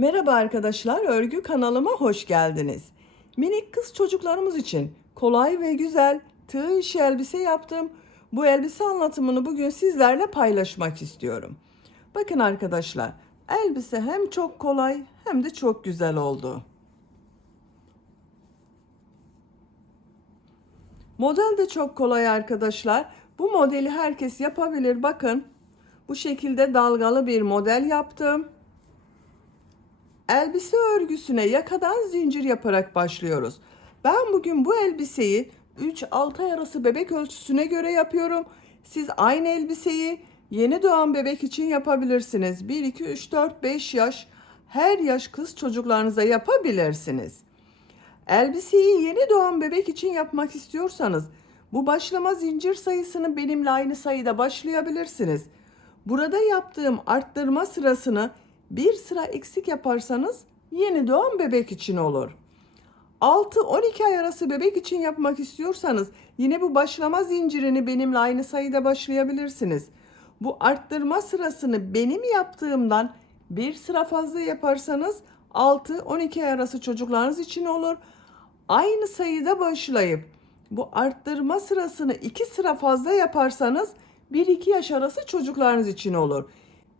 Merhaba arkadaşlar, örgü kanalıma hoş geldiniz. Minik kız çocuklarımız için kolay ve güzel tığ işi elbise yaptım. Bu elbise anlatımını bugün sizlerle paylaşmak istiyorum. Bakın arkadaşlar, elbise hem çok kolay hem de çok güzel oldu. Model de çok kolay arkadaşlar. Bu modeli herkes yapabilir. Bakın, bu şekilde dalgalı bir model yaptım. Elbise örgüsüne yakadan zincir yaparak başlıyoruz. Ben bugün bu elbiseyi 3-6 ay arası bebek ölçüsüne göre yapıyorum. Siz aynı elbiseyi yeni doğan bebek için yapabilirsiniz. 1, 2, 3, 4, 5 yaş, her yaş kız çocuklarınıza yapabilirsiniz. Elbiseyi yeni doğan bebek için yapmak istiyorsanız bu başlama zincir sayısını benimle aynı sayıda başlayabilirsiniz. Burada yaptığım arttırma sırasını bir sıra eksik yaparsanız yeni doğan bebek için olur. 6-12 ay arası bebek için yapmak istiyorsanız yine bu başlama zincirini benimle aynı sayıda başlayabilirsiniz. Bu arttırma sırasını benim yaptığımdan bir sıra fazla yaparsanız 6-12 ay arası çocuklarınız için olur. Aynı sayıda başlayıp bu arttırma sırasını 2 sıra fazla yaparsanız 1-2 yaş arası çocuklarınız için olur.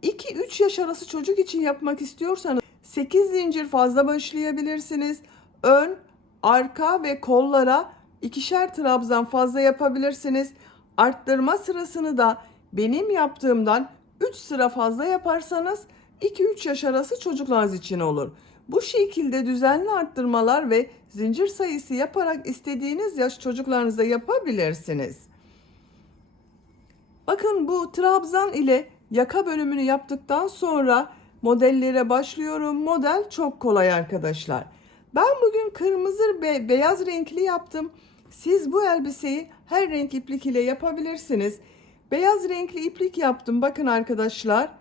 2-3 yaş arası çocuk için yapmak istiyorsanız 8 zincir fazla başlayabilirsiniz. Ön, arka ve kollara ikişer trabzan fazla yapabilirsiniz. Arttırma sırasını da benim yaptığımdan 3 sıra fazla yaparsanız 2-3 yaş arası çocuklarınız için olur. Bu şekilde düzenli arttırmalar ve zincir sayısı yaparak istediğiniz yaş çocuklarınıza yapabilirsiniz. Bakın, bu trabzan ile yaka bölümünü yaptıktan sonra modellere başlıyorum. Model çok kolay arkadaşlar. Ben bugün kırmızı ve beyaz renkli yaptım. Siz bu elbiseyi her renk iplik ile yapabilirsiniz. Beyaz renkli iplik yaptım. Bakın arkadaşlar.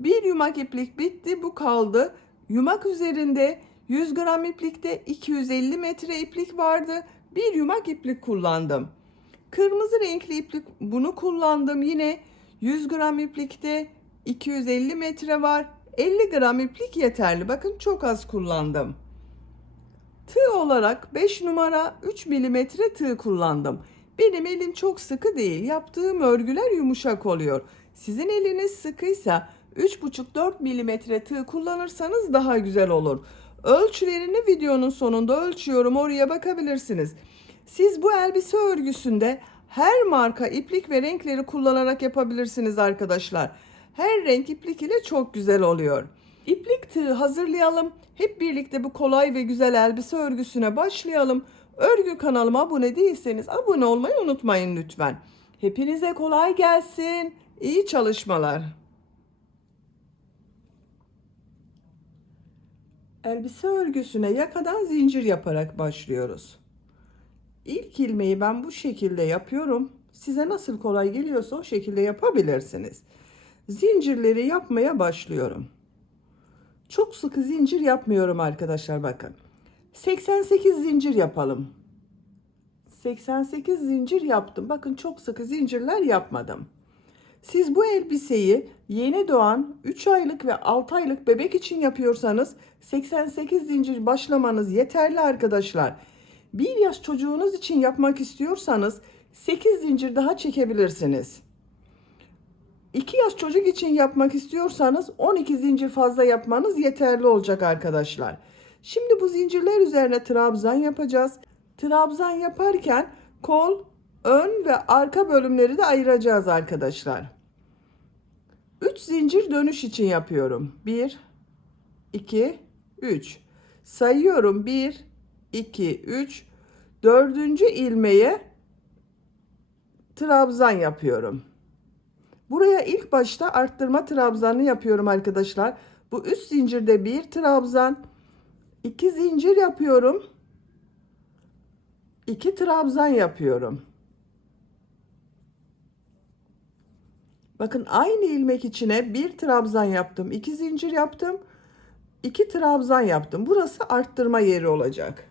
Bir yumak iplik bitti. Bu kaldı. Yumak üzerinde 100 gram iplikte 250 metre iplik vardı. Bir yumak iplik kullandım. Kırmızı renkli iplik bunu kullandım. Yine 100 gram iplikte 250 metre var. 50 gram iplik yeterli. Bakın, çok az kullandım. Tığ olarak 5 numara 3 milimetre tığ kullandım. Benim elim çok sıkı değil. Yaptığım örgüler yumuşak oluyor. Sizin eliniz sıkıysa 3,5-4 milimetre tığ kullanırsanız daha güzel olur. Ölçülerini videonun sonunda ölçüyorum. Oraya bakabilirsiniz. Siz bu elbise örgüsünde her marka iplik ve renkleri kullanarak yapabilirsiniz arkadaşlar. Her renk iplik ile çok güzel oluyor. İplik tığı hazırlayalım. Hep birlikte bu kolay ve güzel elbise örgüsüne başlayalım. Örgü kanalıma abone değilseniz abone olmayı unutmayın lütfen. Hepinize kolay gelsin. İyi çalışmalar. Elbise örgüsüne yakadan zincir yaparak başlıyoruz. İlk ilmeği ben bu şekilde yapıyorum. Size nasıl kolay geliyorsa o şekilde yapabilirsiniz. Zincirleri yapmaya başlıyorum. Çok sıkı zincir yapmıyorum arkadaşlar, bakın. 88 zincir yapalım. 88 zincir yaptım. Bakın, çok sıkı zincirler yapmadım. Siz bu elbiseyi yeni doğan 3 aylık ve 6 aylık bebek için yapıyorsanız 88 zincir başlamanız yeterli arkadaşlar. 1 yaş çocuğunuz için yapmak istiyorsanız 8 zincir daha çekebilirsiniz. 2 yaş çocuk için yapmak istiyorsanız 12 zincir fazla yapmanız yeterli olacak arkadaşlar. Şimdi bu zincirler üzerine trabzan yapacağız. Trabzan yaparken kol, ön ve arka bölümleri de ayıracağız arkadaşlar. 3 zincir dönüş için yapıyorum. 1, 2, 3. Sayıyorum. 1, 2, 3. Dördüncü ilmeğe trabzan yapıyorum. Buraya ilk başta arttırma trabzanı yapıyorum arkadaşlar. Bu üst zincirde bir trabzan, 2 zincir yapıyorum. 2 trabzan yapıyorum. Bakın, aynı ilmek içine bir trabzan yaptım, 2 zincir yaptım, 2 trabzan yaptım. Burası arttırma yeri olacak.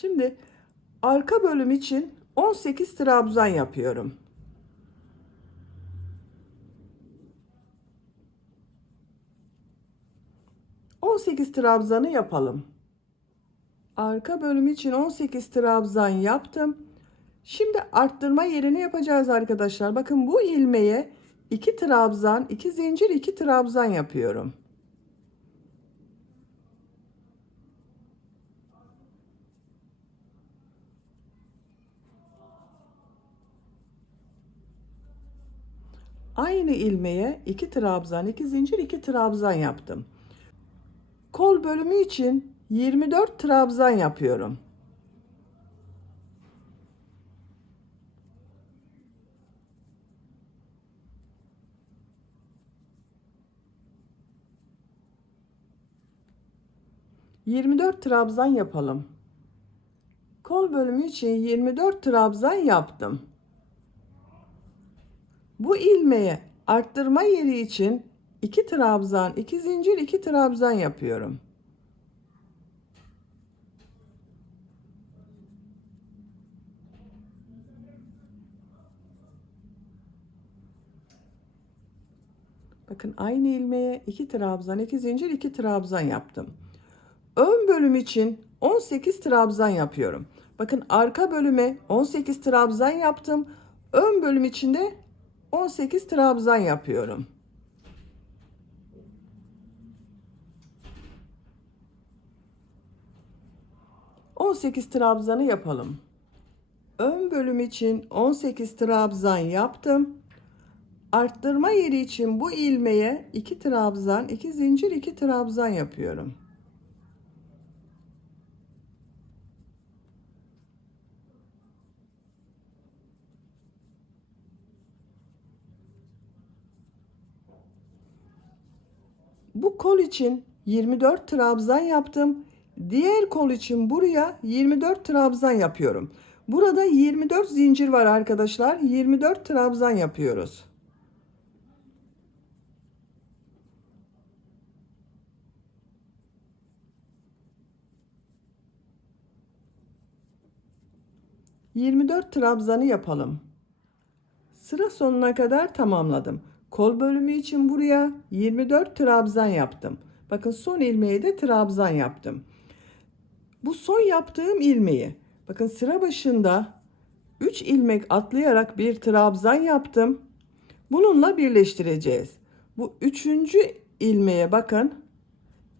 Şimdi arka bölüm için 18 trabzan yapıyorum. 18 trabzanı yapalım. Arka bölüm için 18 trabzan yaptım. Şimdi arttırma yerini yapacağız arkadaşlar. Bakın bu ilmeğe 2 trabzan, 2 zincir, 2 trabzan yapıyorum. Aynı ilmeğe 2 trabzan, 2 zincir, 2 trabzan yaptım. Kol bölümü için 24 trabzan yapıyorum. ...24 trabzan yapalım. Kol bölümü için 24 trabzan yaptım. Bu ilmeğe arttırma yeri için 2 trabzan, 2 zincir, 2 trabzan yapıyorum. Bakın aynı ilmeğe 2 trabzan, 2 zincir, 2 trabzan yaptım. Ön bölüm için 18 trabzan yapıyorum. Bakın arka bölüme 18 trabzan yaptım. Ön bölüm için de 18 trabzan yapıyorum. ...18 trabzanı yapalım. Ön bölüm için 18 trabzan yaptım. Arttırma yeri için bu ilmeğe 2 trabzan, 2 zincir, 2 trabzan yapıyorum. Bu kol için 24 trabzan yaptım. Diğer kol için buraya 24 trabzan yapıyorum. Burada 24 zincir var arkadaşlar. 24 trabzan yapıyoruz. ...24 trabzanı yapalım. Sıra sonuna kadar tamamladım. Kol bölümü için buraya 24 trabzan yaptım. Bakın son ilmeğe de trabzan yaptım. Bu son yaptığım ilmeği bakın sıra başında 3 ilmek atlayarak bir trabzan yaptım. Bununla birleştireceğiz. Bu üçüncü ilmeğe bakın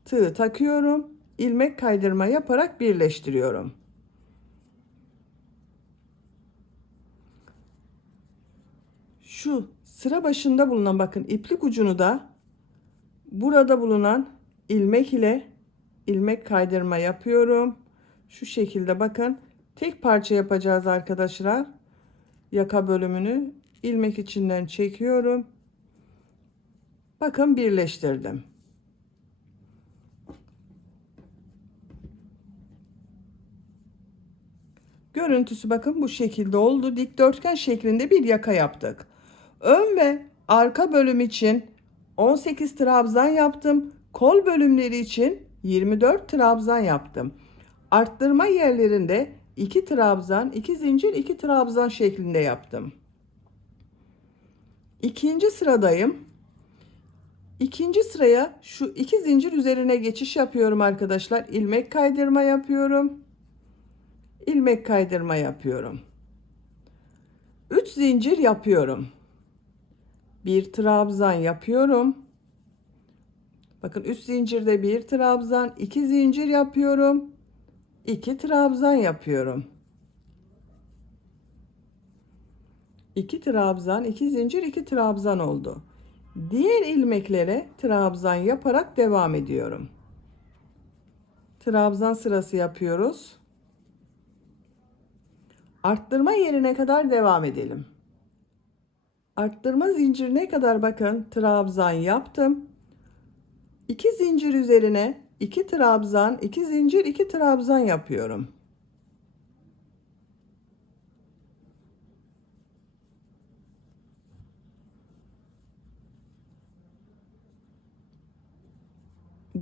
tığ takıyorum. İlmek kaydırma yaparak birleştiriyorum. Şu sıra başında bulunan bakın iplik ucunu da burada bulunan ilmek ile ilmek kaydırma yapıyorum. Şu şekilde bakın tek parça yapacağız arkadaşlar. Yaka bölümünü ilmek içinden çekiyorum. Bakın birleştirdim. Görüntüsü bakın bu şekilde oldu. Dikdörtgen şeklinde bir yaka yaptık. Ön ve arka bölüm için 18 trabzan yaptım. Kol bölümleri için 24 trabzan yaptım. Arttırma yerlerinde 2 trabzan, 2 zincir, 2 trabzan şeklinde yaptım. İkinci sıradayım. İkinci sıraya şu 2 zincir üzerine geçiş yapıyorum arkadaşlar. İlmek kaydırma yapıyorum. İlmek kaydırma yapıyorum. 3 zincir yapıyorum. Bir trabzan yapıyorum. Bakın 3 zincirde bir trabzan, 2 zincir yapıyorum. 2 trabzan yapıyorum. 2 trabzan, 2 zincir, 2 trabzan oldu. Diğer ilmeklere trabzan yaparak devam ediyorum. Trabzan sırası yapıyoruz. Arttırma yerine kadar devam edelim. Arttırma zincirine kadar bakın trabzan yaptım. 2 zincir üzerine 2 trabzan, 2 zincir, 2 trabzan yapıyorum.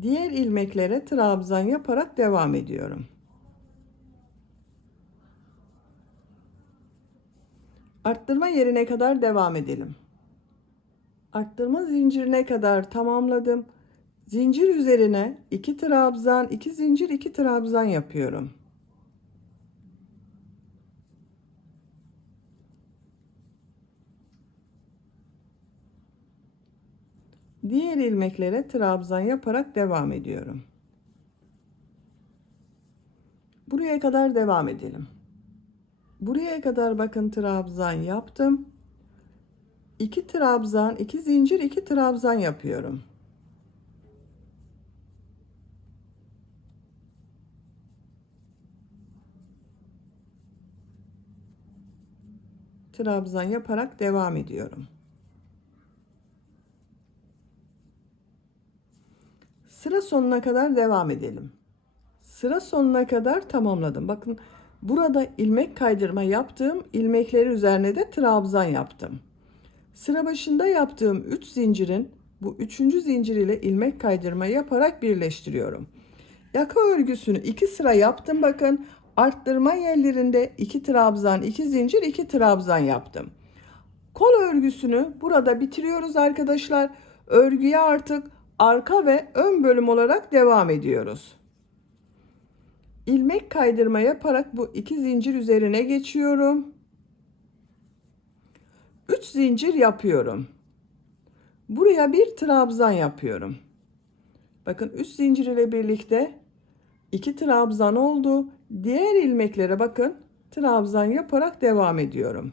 Diğer ilmeklere trabzan yaparak devam ediyorum. Arttırma yerine kadar devam edelim. Arttırma zincirine kadar tamamladım. Zincir üzerine 2 trabzan, 2 zincir, 2 trabzan yapıyorum. Diğer ilmeklere trabzan yaparak devam ediyorum. Buraya kadar devam edelim. Buraya kadar bakın trabzan yaptım. 2 trabzan, 2 zincir, 2 trabzan yapıyorum. Trabzan yaparak devam ediyorum. Sıra sonuna kadar devam edelim. Sıra sonuna kadar tamamladım. Bakın burada ilmek kaydırma yaptım. İlmekleri üzerine de trabzan yaptım. Sıra başında yaptığım 3 zincirin bu 3. zincir ile ilmek kaydırma yaparak birleştiriyorum. Yaka örgüsünü 2 sıra yaptım. Bakın arttırma yerlerinde 2 trabzan, 2 zincir, 2 trabzan yaptım. Kol örgüsünü burada bitiriyoruz arkadaşlar. Örgüye artık arka ve ön bölüm olarak devam ediyoruz. İlmek kaydırma yaparak bu 2 zincir üzerine geçiyorum. 3 zincir yapıyorum. Buraya bir trabzan yapıyorum. Bakın 3 zincir ile birlikte 2 trabzan oldu. Diğer ilmeklere bakın trabzan yaparak devam ediyorum.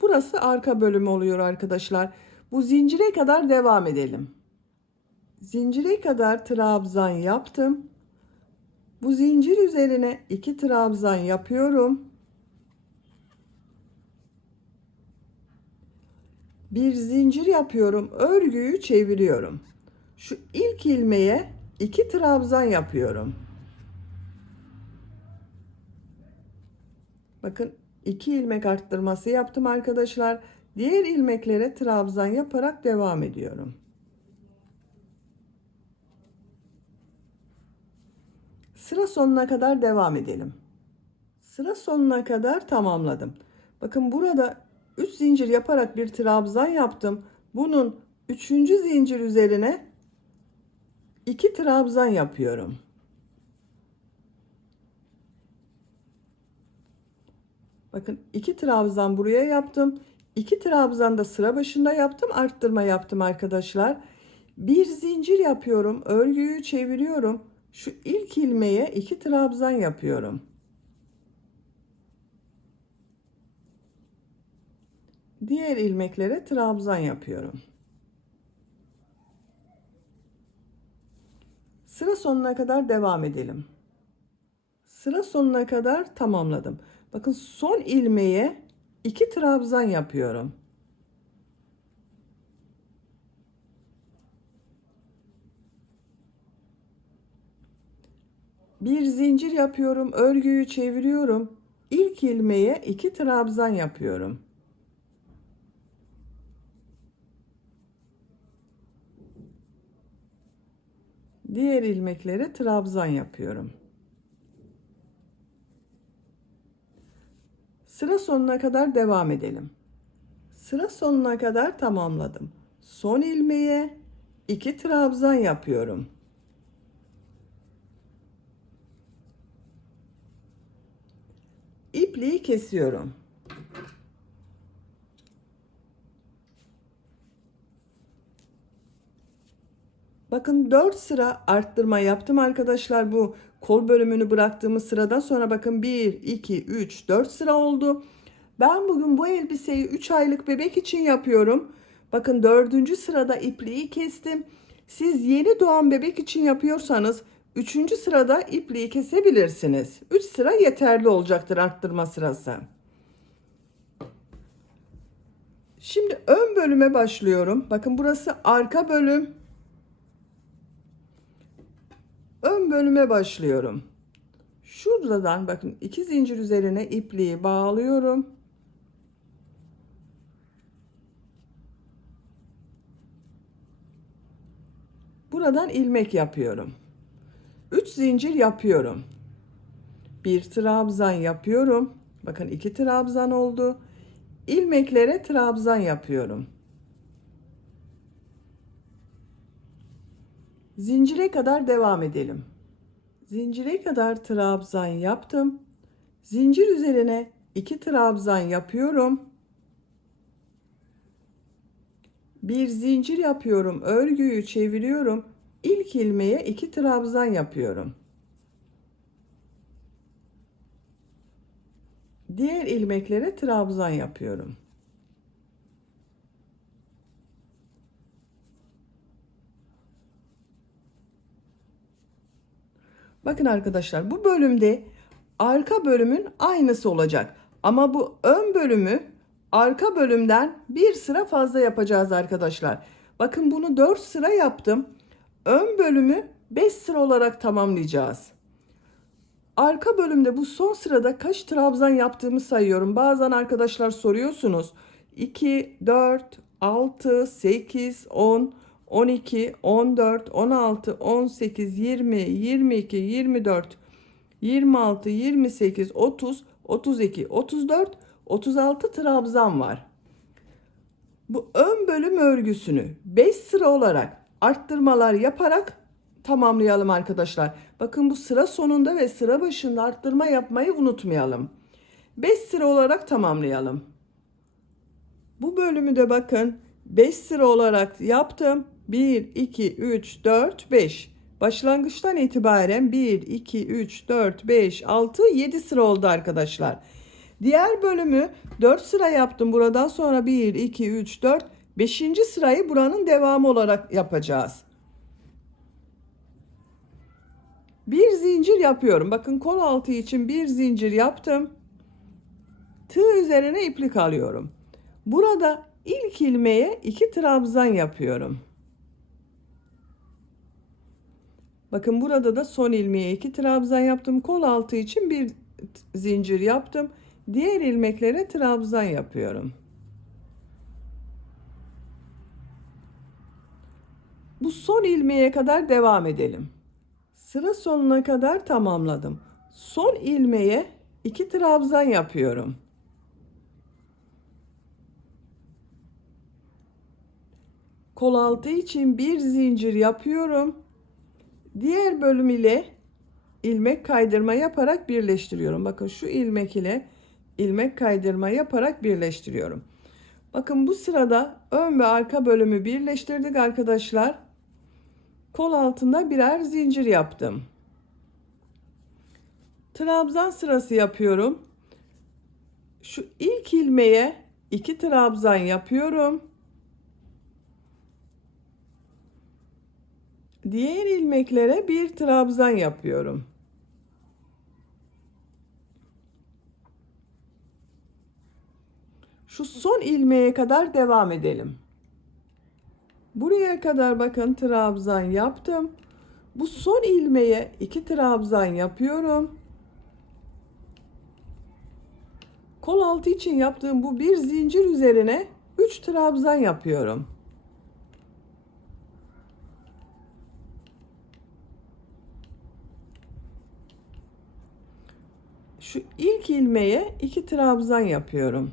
Burası arka bölümü oluyor arkadaşlar. Bu zincire kadar devam edelim. Zincire kadar trabzan yaptım. Bu zincir üzerine 2 trabzan yapıyorum. Bir zincir yapıyorum. Örgüyü çeviriyorum. Şu ilk ilmeğe 2 trabzan yapıyorum. Bakın 2 ilmek arttırması yaptım arkadaşlar. Diğer ilmeklere trabzan yaparak devam ediyorum. Sıra sonuna kadar devam edelim. Sıra sonuna kadar tamamladım. Bakın burada 3 zincir yaparak bir trabzan yaptım. Bunun 3. zincir üzerine 2 trabzan yapıyorum. Bakın 2 trabzan buraya yaptım. 2 trabzan da sıra başında yaptım. Arttırma yaptım arkadaşlar. Bir zincir yapıyorum. Örgüyü çeviriyorum. Şu ilk ilmeğe 2 trabzan yapıyorum. Diğer ilmeklere trabzan yapıyorum. Sıra sonuna kadar devam edelim. Sıra sonuna kadar tamamladım. Bakın son ilmeğe 2 trabzan yapıyorum. Bir zincir yapıyorum, örgüyü çeviriyorum. İlk ilmeğe 2 trabzan yapıyorum. Diğer ilmeklere trabzan yapıyorum. Sıra sonuna kadar devam edelim. Sıra sonuna kadar tamamladım. Son ilmeğe 2 trabzan yapıyorum. İpliği kesiyorum. Bakın 4 sıra arttırma yaptım arkadaşlar. Bu kol bölümünü bıraktığımız sıradan sonra bakın 1, 2, 3, 4 sıra oldu. Ben bugün bu elbiseyi 3 aylık bebek için yapıyorum. Bakın 4. sırada ipliği kestim. Siz yeni doğan bebek için yapıyorsanız 3. sırada ipliği kesebilirsiniz. 3 sıra yeterli olacaktır arttırma sırası. Şimdi ön bölüme başlıyorum. Bakın burası arka bölüm. Ön bölüme başlıyorum. Şuradan bakın 2 zincir üzerine ipliği bağlıyorum. Buradan ilmek yapıyorum. 3 zincir yapıyorum. Bir trabzan yapıyorum. Bakın 2 trabzan oldu. İlmeklere trabzan yapıyorum. Zincire kadar devam edelim. Zincire kadar trabzan yaptım. Zincir üzerine 2 trabzan yapıyorum. Bir zincir yapıyorum, örgüyü çeviriyorum. İlk ilmeğe 2 trabzan yapıyorum. Diğer ilmeklere trabzan yapıyorum. Bakın arkadaşlar, bu bölümde arka bölümün aynısı olacak. Ama bu ön bölümü arka bölümden bir sıra fazla yapacağız arkadaşlar. Bakın bunu 4 sıra yaptım. Ön bölümü 5 sıra olarak tamamlayacağız. Arka bölümde bu son sırada kaç trabzan yaptığımı sayıyorum. Bazen arkadaşlar soruyorsunuz. 2, 4, 6, 8, 10, 12, 14, 16, 18, 20, 22, 24, 26, 28, 30, 32, 34, 36 trabzan var. Bu ön bölüm örgüsünü 5 sıra olarak arttırmalar yaparak tamamlayalım arkadaşlar. Bakın bu sıra sonunda ve sıra başında arttırma yapmayı unutmayalım. 5 sıra olarak tamamlayalım. Bu bölümü de bakın 5 sıra olarak yaptım. 1, 2, 3, 4, 5. Başlangıçtan itibaren 1, 2, 3, 4, 5, 6, 7 sıra oldu arkadaşlar. Diğer bölümü 4 sıra yaptım. Buradan sonra 1, 2, 3, 4, 5. sırayı buranın devamı olarak yapacağız. Bir zincir yapıyorum. Bakın kol altı için bir zincir yaptım. Tığ üzerine iplik alıyorum. Burada ilk ilmeğe 2 trabzan yapıyorum. Bakın burada da son ilmeğe 2 trabzan yaptım. Kol altı için bir zincir yaptım. Diğer ilmeklere trabzan yapıyorum. Bu son ilmeğe kadar devam edelim. Sıra sonuna kadar tamamladım. Son ilmeğe 2 trabzan yapıyorum. Kol altı için bir zincir yapıyorum. Diğer bölüm ile ilmek kaydırma yaparak birleştiriyorum. Bakın şu ilmek ile ilmek kaydırma yaparak birleştiriyorum. Bakın bu sırada ön ve arka bölümü birleştirdik arkadaşlar. Kol altında birer zincir yaptım. Trabzan sırası yapıyorum. Şu ilk ilmeğe 2 trabzan yapıyorum. Diğer ilmeklere bir trabzan yapıyorum. Şu son ilmeğe kadar devam edelim. Buraya kadar bakın trabzan yaptım. Bu son ilmeğe 2 trabzan yapıyorum. Kol altı için yaptığım bu bir zincir üzerine 3 trabzan yapıyorum. Şu ilk ilmeğe 2 trabzan yapıyorum.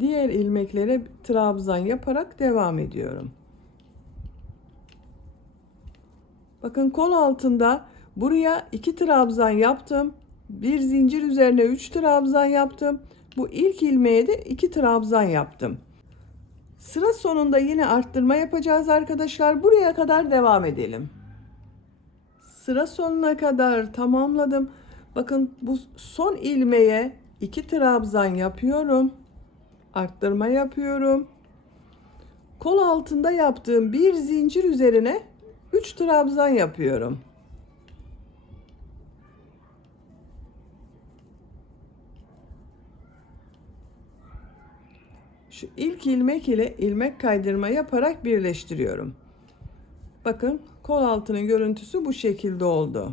Diğer ilmeklere trabzan yaparak devam ediyorum. Bakın kol altında buraya 2 trabzan yaptım. Bir zincir üzerine 3 trabzan yaptım. Bu ilk ilmeğe de 2 trabzan yaptım. Sıra sonunda yine arttırma yapacağız arkadaşlar. Buraya kadar devam edelim. Sıra sonuna kadar tamamladım. Bakın bu son ilmeğe 2 trabzan yapıyorum. Arttırma yapıyorum. Kol altında yaptığım bir zincir üzerine 3 trabzan yapıyorum. Şu ilk ilmek ile ilmek kaydırma yaparak birleştiriyorum. Bakın kol altının görüntüsü bu şekilde oldu.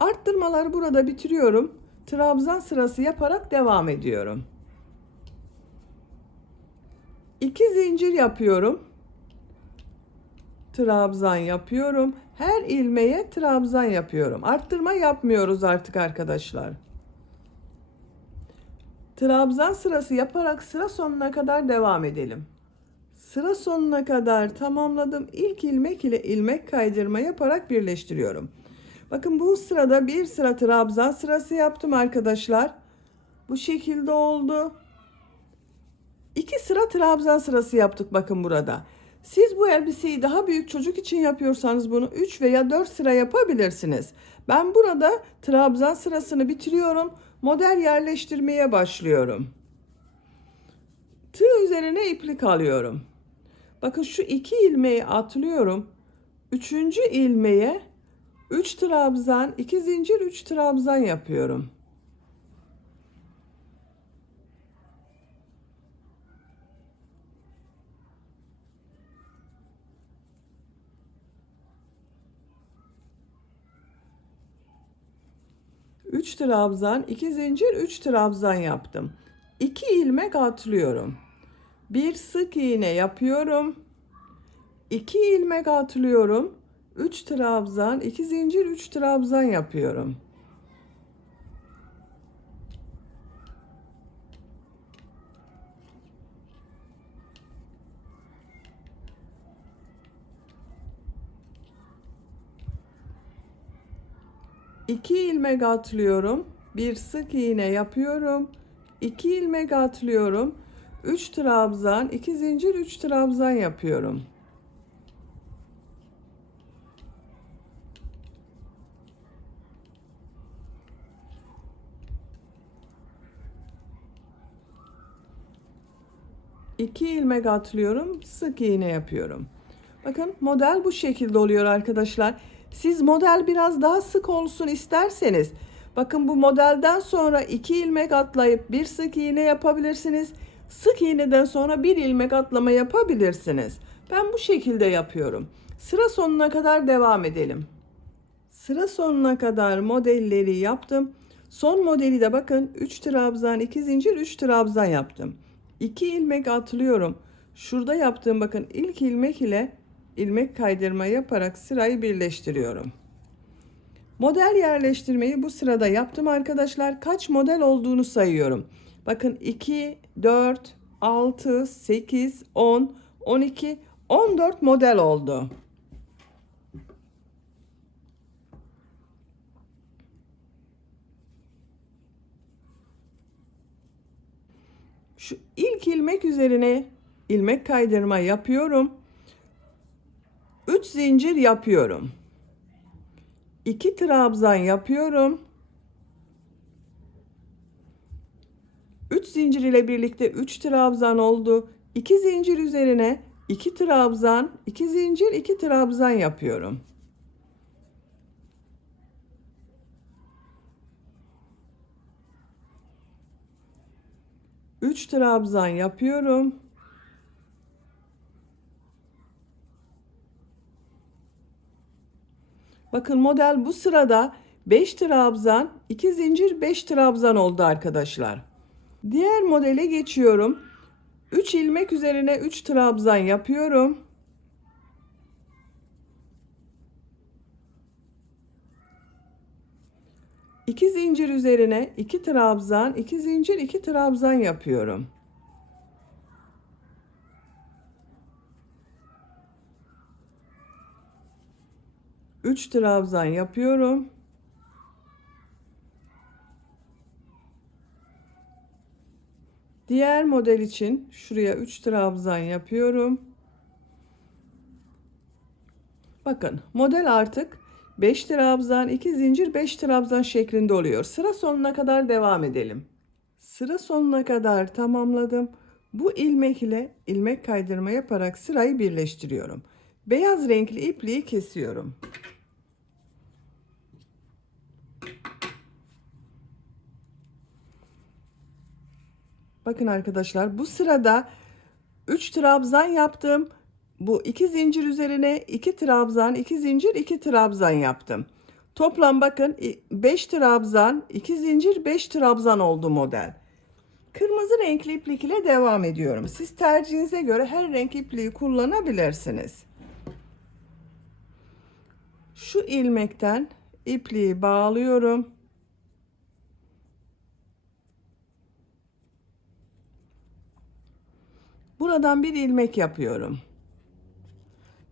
Arttırmaları burada bitiriyorum. Trabzan sırası yaparak devam ediyorum. 2 zincir yapıyorum. Trabzan yapıyorum. Her ilmeğe trabzan yapıyorum. Arttırma yapmıyoruz artık arkadaşlar. Trabzan sırası yaparak sıra sonuna kadar devam edelim. Sıra sonuna kadar tamamladım. İlk ilmek ile ilmek kaydırma yaparak birleştiriyorum. Bakın bu sırada bir sıra trabzan sırası yaptım arkadaşlar. Bu şekilde oldu. 2 sıra trabzan sırası yaptık bakın burada. Siz bu elbiseyi daha büyük çocuk için yapıyorsanız bunu 3 veya 4 sıra yapabilirsiniz. Ben burada trabzan sırasını bitiriyorum. Model yerleştirmeye başlıyorum. Tığ üzerine iplik alıyorum. Bakın şu 2 ilmeği atlıyorum. 3. ilmeğe 3 trabzan, 2 zincir, 3 trabzan yapıyorum. Üç trabzan, 2 zincir, 3 trabzan yaptım. 2 ilmek atlıyorum. Bir sık iğne yapıyorum. 2 ilmek atlıyorum. 3 trabzan, 2 zincir, 3 trabzan yapıyorum. İki ilmek atlıyorum. Bir sık iğne yapıyorum. 2 ilmek atlıyorum. 3 trabzan, 2 zincir, 3 trabzan yapıyorum. İki ilmek atlıyorum, sık iğne yapıyorum. Bakın model bu şekilde oluyor arkadaşlar. Siz model biraz daha sık olsun isterseniz, bakın bu modelden sonra 2 ilmek atlayıp bir sık iğne yapabilirsiniz. Sık iğneden sonra bir ilmek atlama yapabilirsiniz. Ben bu şekilde yapıyorum. Sıra sonuna kadar devam edelim. Sıra sonuna kadar modelleri yaptım. Son modeli de bakın 3 trabzan, 2 zincir, 3 trabzan yaptım. 2 ilmek atlıyorum. Şurada yaptığım bakın ilk ilmek ile ilmek kaydırma yaparak sırayı birleştiriyorum. Model yerleştirmeyi bu sırada yaptım arkadaşlar. Kaç model olduğunu sayıyorum. Bakın 2, 4, 6, 8, 10, 12, 14 model oldu. Şu ilk ilmek üzerine ilmek kaydırma yapıyorum. 3 zincir yapıyorum. 2 trabzan yapıyorum. 3 zincir ile birlikte 3 trabzan oldu. 2 zincir üzerine 2 trabzan, 2 zincir, 2 trabzan yapıyorum. Üç trabzan yapıyorum. Bakın model bu sırada 5 trabzan, 2 zincir, 5 trabzan oldu arkadaşlar. Diğer modele geçiyorum. 3 ilmek üzerine 3 trabzan yapıyorum. İki zincir üzerine 2 trabzan, 2 zincir, 2 trabzan yapıyorum. Üç trabzan yapıyorum. Diğer model için şuraya 3 trabzan yapıyorum. Bakın model artık 5 trabzan, 2 zincir, 5 trabzan şeklinde oluyor. Sıra sonuna kadar devam edelim. Sıra sonuna kadar tamamladım. Bu ilmek ile ilmek kaydırma yaparak sırayı birleştiriyorum. Beyaz renkli ipliği kesiyorum. Bakın arkadaşlar bu sırada 3 trabzan yaptım. Bu 2 zincir üzerine 2 trabzan, 2 zincir, 2 trabzan yaptım. Toplam bakın 5 trabzan, 2 zincir, 5 trabzan oldu model. Kırmızı renkli iplik ile devam ediyorum. Siz tercihinize göre her renk ipliği kullanabilirsiniz. Şu ilmekten ipliği bağlıyorum. Buradan bir ilmek yapıyorum.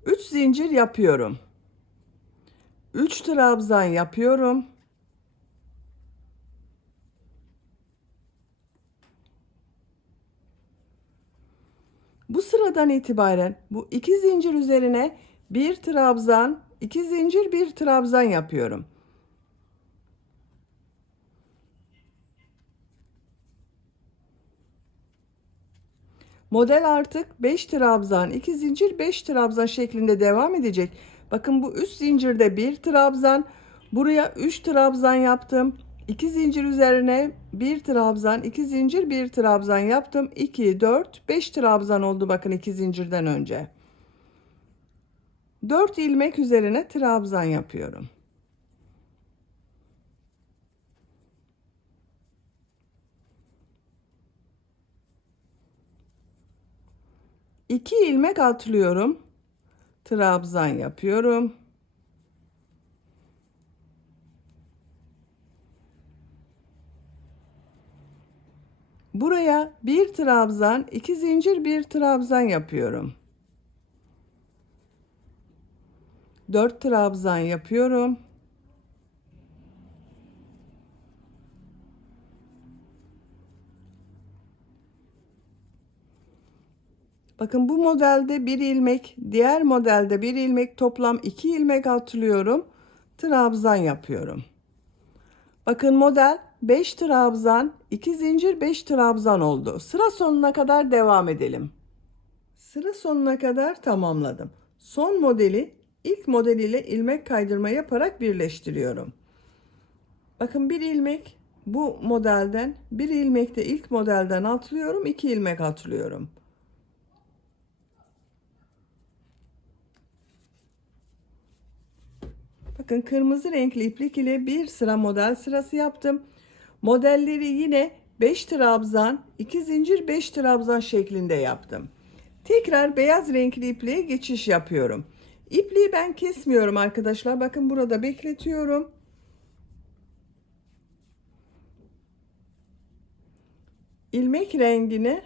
3 zincir yapıyorum. 3 trabzan yapıyorum. Bu sıradan itibaren bu 2 zincir üzerine bir trabzan, 2 zincir, bir trabzan yapıyorum. Model artık 5 trabzan, 2 zincir, 5 trabzan şeklinde devam edecek. Bakın bu üst zincirde bir trabzan, buraya 3 trabzan yaptım. 2 zincir üzerine bir trabzan, 2 zincir, bir trabzan yaptım. 2, 4, 5 trabzan oldu bakın 2 zincirden önce. 4 ilmek üzerine trabzan yapıyorum. İki ilmek atlıyorum. Trabzan yapıyorum. Buraya bir trabzan, 2 zincir, bir trabzan yapıyorum. 4 trabzan yapıyorum. Bakın bu modelde bir ilmek, diğer modelde bir ilmek, toplam 2 ilmek atlıyorum. Trabzan yapıyorum. Bakın model 5 trabzan, 2 zincir, 5 trabzan oldu. Sıra sonuna kadar devam edelim. Sıra sonuna kadar tamamladım. Son modeli ilk modeliyle ilmek kaydırma yaparak birleştiriyorum. Bakın bir ilmek bu modelden, bir ilmek de ilk modelden atlıyorum, 2 ilmek atlıyorum. Bakın kırmızı renkli iplik ile bir sıra model sırası yaptım. Modelleri yine 5 trabzan, 2 zincir, 5 trabzan şeklinde yaptım. Tekrar beyaz renkli ipliğe geçiş yapıyorum. İpliği ben kesmiyorum arkadaşlar. Bakın burada bekletiyorum. İlmek rengini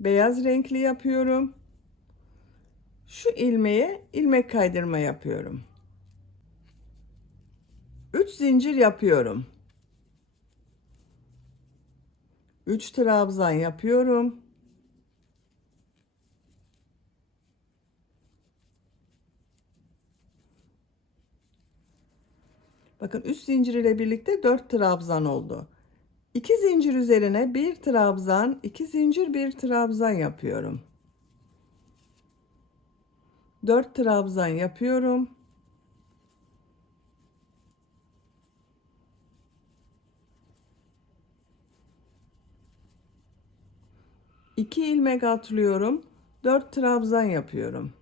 beyaz renkli yapıyorum. Şu ilmeğe ilmek kaydırma yapıyorum. 3 zincir yapıyorum. 3 trabzan yapıyorum. Bakın 3 zincir ile birlikte 4 trabzan oldu. 2 zincir üzerine bir trabzan, 2 zincir, bir trabzan yapıyorum. 4 trabzan yapıyorum. İki ilmek atlıyorum. 4 trabzan yapıyorum.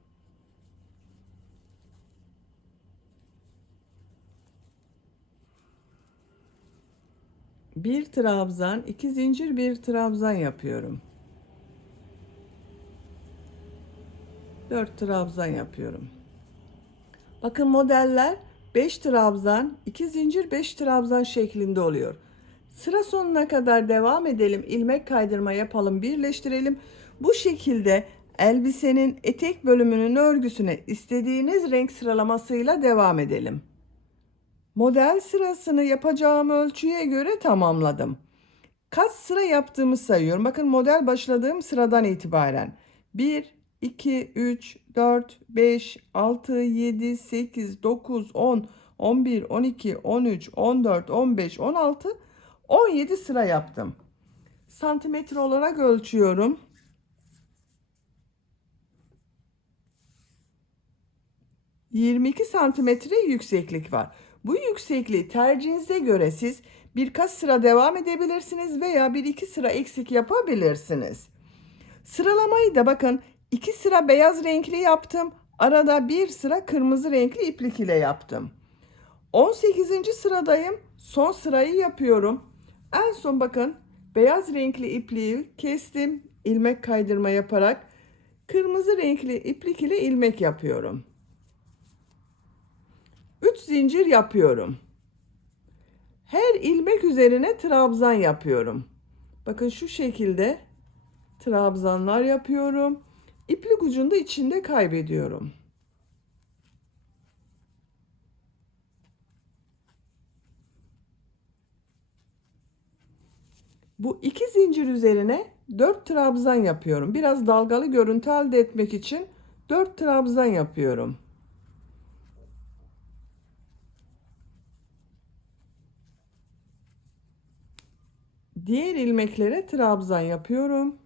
Bir trabzan, 2 zincir, bir trabzan yapıyorum. 4 trabzan yapıyorum. Bakın modeller 5 trabzan, 2 zincir, 5 trabzan şeklinde oluyor. Sıra sonuna kadar devam edelim. İlmek kaydırma yapalım, birleştirelim. Bu şekilde elbisenin etek bölümünün örgüsüne istediğiniz renk sıralamasıyla devam edelim. Model sırasını yapacağım ölçüye göre tamamladım. Kaç sıra yaptığımı sayıyorum. Bakın model başladığım sıradan itibaren. 1, 2, 3, 4, 5, 6, 7, 8, 9, 10, 11, 12, 13, 14, 15, 16, 17 sıra yaptım. Santimetre olarak ölçüyorum. 22 santimetre yükseklik var. Bu yüksekliği tercihinize göre siz birkaç sıra devam edebilirsiniz veya bir iki sıra eksik yapabilirsiniz. Sıralamayı da bakın 2 sıra beyaz renkli yaptım. Arada bir sıra kırmızı renkli iplik ile yaptım. 18. sıradayım. Son sırayı yapıyorum. En son bakın beyaz renkli ipliği kestim. İlmek kaydırma yaparak kırmızı renkli iplik ile ilmek yapıyorum. 3 zincir yapıyorum. Her ilmek üzerine trabzan yapıyorum. Bakın şu şekilde trabzanlar yapıyorum. İplik ucunu da içinde kaybediyorum. Bu iki zincir üzerine 4 trabzan yapıyorum. Biraz dalgalı görüntü elde etmek için 4 trabzan yapıyorum. Diğer ilmeklere trabzan yapıyorum.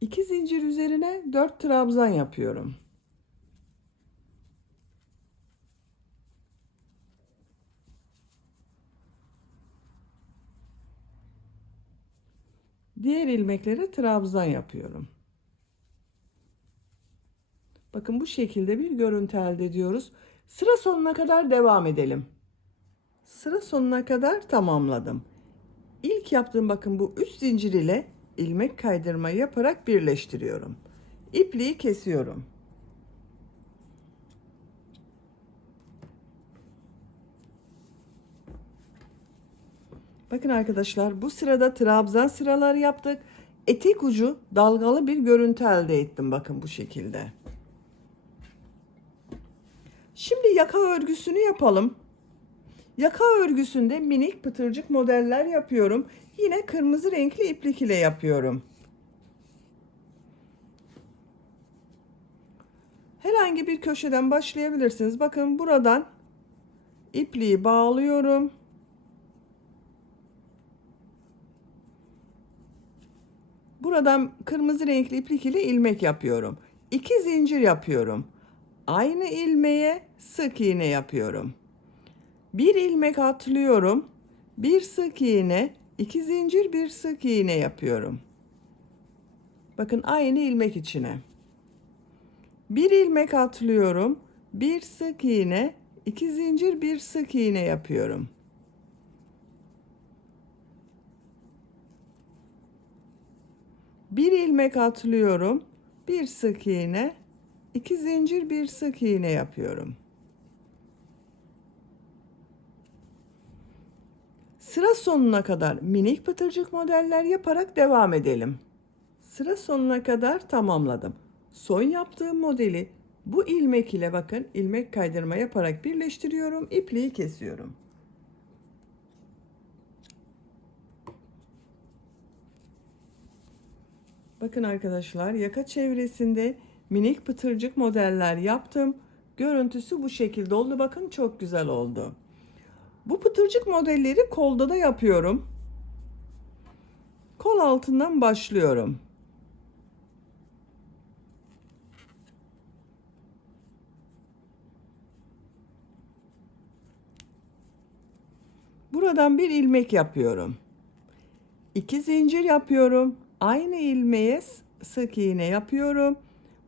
İki zincir üzerine 4 trabzan yapıyorum. Diğer ilmeklere trabzan yapıyorum. Bakın bu şekilde bir görüntü elde ediyoruz. Sıra sonuna kadar devam edelim. Sıra sonuna kadar tamamladım. İlk yaptığım bakın bu 3 zincir ile ilmek kaydırma yaparak birleştiriyorum. İpliği kesiyorum. Bakın arkadaşlar, bu sırada trabzan sıraları yaptık. Etek ucu dalgalı bir görüntü elde ettim bakın bu şekilde. Şimdi yaka örgüsünü yapalım. Yaka örgüsünde minik pıtırcık modeller yapıyorum. Yine kırmızı renkli iplik ile yapıyorum. Herhangi bir köşeden başlayabilirsiniz. Bakın buradan ipliği bağlıyorum. Buradan kırmızı renkli iplik ile ilmek yapıyorum. 2 zincir yapıyorum. Aynı ilmeğe sık iğne yapıyorum. Bir ilmek atlıyorum. Bir sık iğne, 2 zincir, bir sık iğne yapıyorum. Bakın aynı ilmek içine. Bir ilmek atlıyorum. Bir sık iğne, 2 zincir, bir sık iğne yapıyorum. Bir ilmek atlıyorum. Bir sık iğne, 2 zincir, bir sık iğne yapıyorum. Sıra sonuna kadar minik pıtırcık modeller yaparak devam edelim. Sıra sonuna kadar tamamladım. Son yaptığım modeli bu ilmek ile bakın ilmek kaydırma yaparak birleştiriyorum. İpliği kesiyorum. Bakın arkadaşlar, yaka çevresinde minik pıtırcık modeller yaptım. Görüntüsü bu şekilde oldu. Bakın çok güzel oldu. Bu pıtırcık modelleri kolda da yapıyorum. Kol altından başlıyorum. Buradan bir ilmek yapıyorum. 2 zincir yapıyorum. Aynı ilmeğe sık iğne yapıyorum.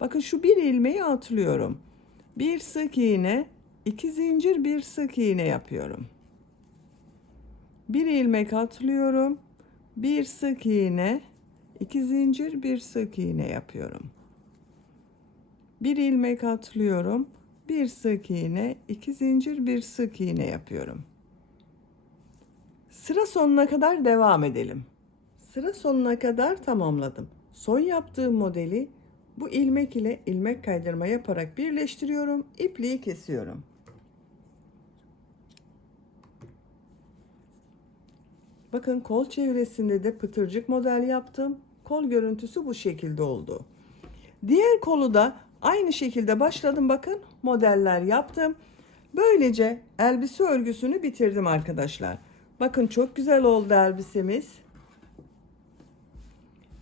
Bakın şu bir ilmeği atlıyorum. Bir sık iğne, 2 zincir, bir sık iğne yapıyorum. Bir ilmek atlıyorum. Bir sık iğne, 2 zincir, bir sık iğne yapıyorum. Bir ilmek atlıyorum. Bir sık iğne, 2 zincir, bir sık iğne yapıyorum. Sıra sonuna kadar devam edelim. Sıra sonuna kadar tamamladım. Son yaptığım modeli bu ilmek ile ilmek kaydırma yaparak birleştiriyorum. İpliği kesiyorum. Bakın kol çevresinde de pıtırcık model yaptım. Kol görüntüsü bu şekilde oldu. Diğer kolu da aynı şekilde başladım. Bakın modeller yaptım. Böylece elbise örgüsünü bitirdim arkadaşlar. Bakın çok güzel oldu elbisemiz.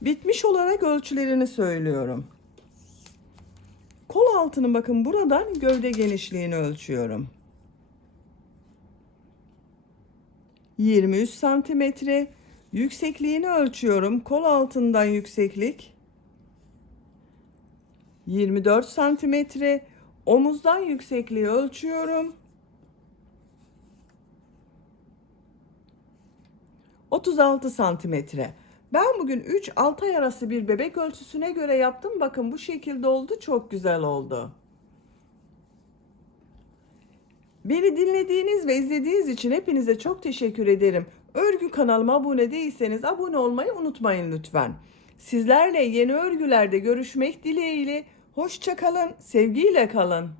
Bitmiş olarak ölçülerini söylüyorum. Kol altını bakın buradan gövde genişliğini ölçüyorum. 23 santimetre. Yüksekliğini ölçüyorum. Kol altından yükseklik 24 santimetre. Omuzdan yüksekliği ölçüyorum. 36 santimetre. Ben bugün 3-6 ay arası bir bebek ölçüsüne göre yaptım. Bakın bu şekilde oldu. Çok güzel oldu. Beni dinlediğiniz ve izlediğiniz için hepinize çok teşekkür ederim. Örgü kanalıma abone değilseniz abone olmayı unutmayın lütfen. Sizlerle yeni örgülerde görüşmek dileğiyle. Hoşça kalın, sevgiyle kalın.